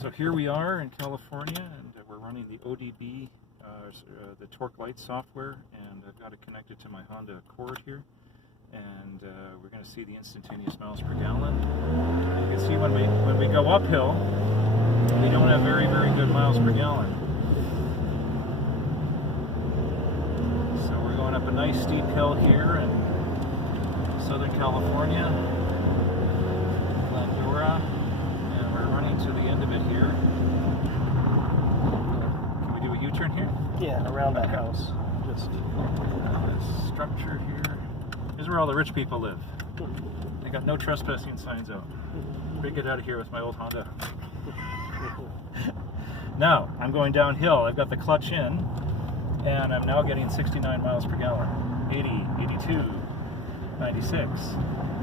So here we are in California, and we're running the ODB, the Torque Lite software, and I've got it connected to my Honda Accord here, and we're going to see the instantaneous miles per gallon. You can see when we go uphill, we don't have very good miles per gallon. So we're going up a nice steep hill here in Southern California, Glendora. To the end of it here. Can we do a U-turn here? Yeah, around that house. Just this structure here. This is where all the rich people live. They got no trespassing signs out. Better get out of here with my old Honda. Now, I'm going downhill. I've got the clutch in, and I'm now getting 69 miles per gallon. 80, 82, 96.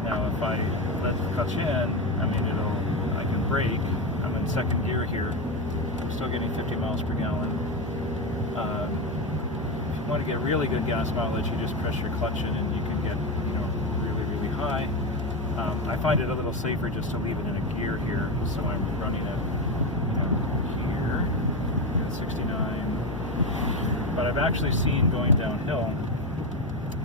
Now, if I let the clutch in, I mean, I can brake. I'm in second gear here. I'm still getting 50 miles per gallon. If you want to get really good gas mileage, you just press your clutch in and you can get, really high. I find it a little safer just to leave it in a gear here, so I'm running it, here at 69. But I've actually seen going downhill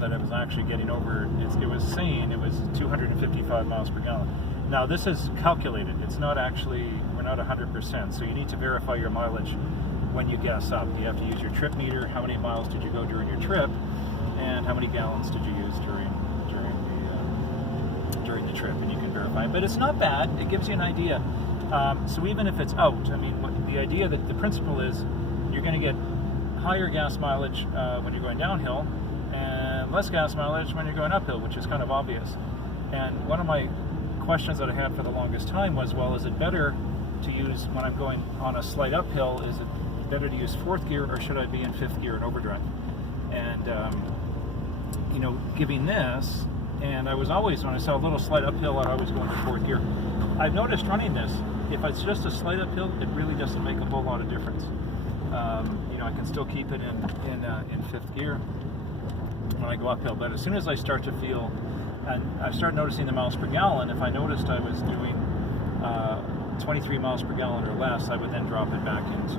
that I was actually getting over. It was saying it was 255 miles per gallon. Now this is calculated, it's not actually, we're not 100%, so you need to verify your mileage when you gas up. You have to use your trip meter, how many miles did you go during your trip, and how many gallons did you use during the trip, and you can verify. But it's not bad, it gives you an idea. So even if it's out, I mean, the idea that the principle is you're going to get higher gas mileage when you're going downhill, and less gas mileage when you're going uphill, which is kind of obvious. And one of my questions that I had for the longest time was, well, is it better to use, when I'm going on a slight uphill, is it better to use fourth gear, or should I be in fifth gear in overdrive? And giving this, and I was always, when I saw a little slight uphill, I'd always go into fourth gear. I've noticed running this, if it's just a slight uphill, it really doesn't make a whole lot of difference. I can still keep it in fifth gear when I go uphill, but as soon as I start to feel, and I started noticing the miles per gallon, if I noticed I was doing 23 miles per gallon or less, I would then drop it back into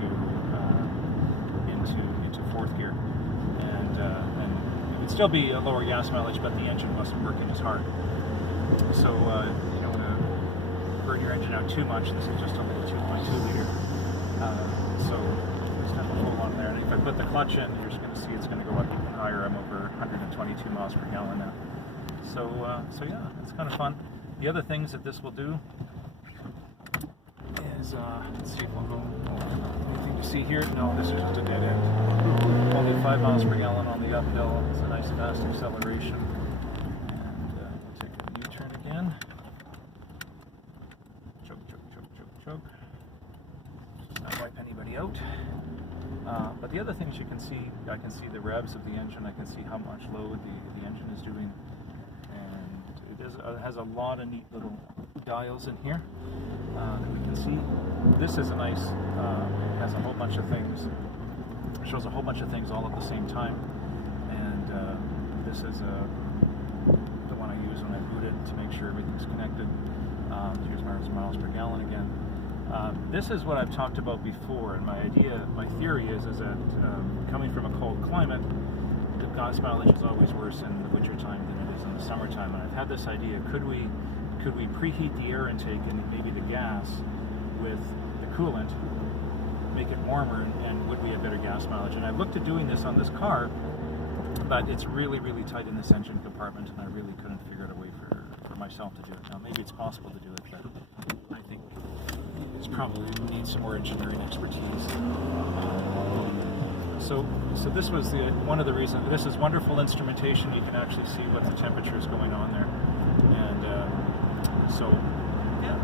fourth gear, and it would still be a lower gas mileage, but the engine wasn't working as hard. So you don't want to burn your engine out too much. This is just a little 2.2 liter, so there's not a whole lot there. And if I put the clutch in, you're just going to see it's going to go up even higher. I'm over 122 miles per gallon now. So yeah, it's kind of fun. The other things that this will do is, let's see if we'll go, anything to see here? No, this is just a dead end. Only 5 miles per gallon on the uphill. It's a nice fast acceleration. And we'll take a U-turn again. Choke. Just not wipe anybody out. But the other things you can see, I can see the revs of the engine. I can see how much load the engine is doing. It has a lot of neat little dials in here that we can see. This is a nice, it has a whole bunch of things, shows a whole bunch of things all at the same time. And this is the one I use when I boot it to make sure everything's connected. Here's my miles per gallon again. This is what I've talked about before, and my theory is that coming from a cold climate, the gas mileage is always worse in the wintertime than it is in the summertime. And I've had this idea, could we preheat the air intake and maybe the gas with the coolant, make it warmer, and would we have better gas mileage? And I've looked at doing this on this car, but it's really tight in this engine compartment, and I really couldn't figure out a way for myself to do it. Now maybe it's possible to do it, but I think it's probably needs some more engineering expertise. So this was one of the reasons. This is wonderful instrumentation. You can actually see what the temperature is going on there, and so yeah,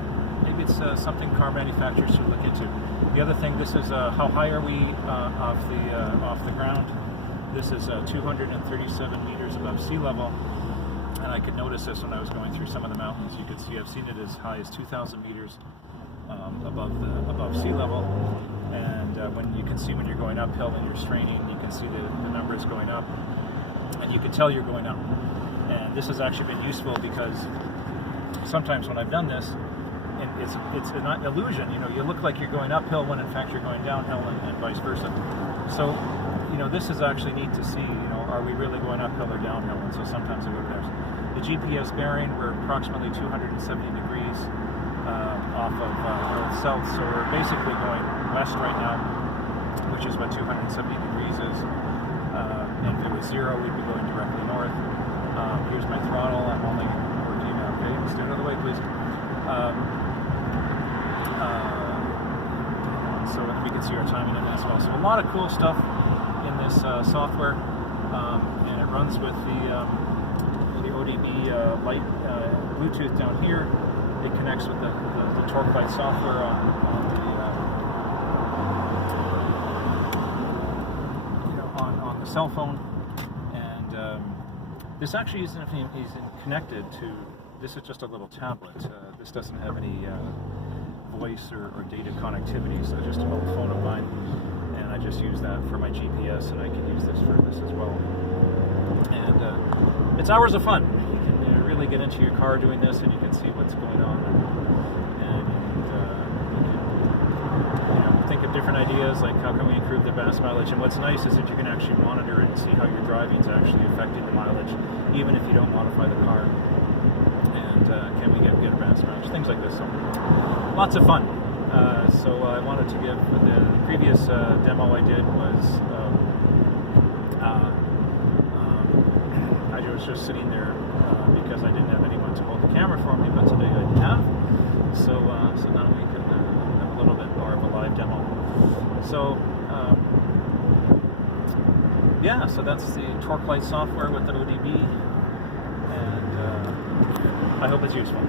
maybe it's something car manufacturers should look into. The other thing, this is how high are we off the ground? This is 237 meters above sea level, and I could notice this when I was going through some of the mountains. You could see I've seen it as high as 2,000 meters above sea level. And when you can see when you're going uphill and you're straining, you can see the numbers going up, and you can tell you're going up. And this has actually been useful because sometimes when I've done this it's an illusion. You know, you look like you're going uphill when in fact you're going downhill, and vice versa. So, you know, this is actually neat to see. You know, are we really going uphill or downhill? And so sometimes it depends. The GPS bearing, we're approximately 270 degrees off of north-south, so we're basically going west right now, which is what 270 degrees is. And if it was 0, we'd be going directly north. Here's my throttle. I'm only working. Okay, stay out of the way, please. So we can see our timing in as well. So a lot of cool stuff in this software, and it runs with the ODB Lite Bluetooth down here. It connects with the Torque Lite software on the cell phone, and this actually isn't connected to. This is just a little tablet. This doesn't have any voice or data connectivity, so just a little phone of mine, and I just use that for my GPS, and I can use this for this as well. And it's hours of fun. You can really get into your car doing this, and you can see what's going on, and you can think of different ideas, like how can we improve the gas mileage. And what's nice is that you can actually monitor it and see how your driving is actually affecting the mileage, even if you don't modify the car. And can we get a gas mileage, things like this. So lots of fun. So I wanted to give the previous demo I did was I was just sitting there because I didn't have anyone to hold the camera for me, but today I have. So now we can have a little bit more of a live demo. So yeah, so that's the Torque Lite software with the ODB, and I hope it's useful.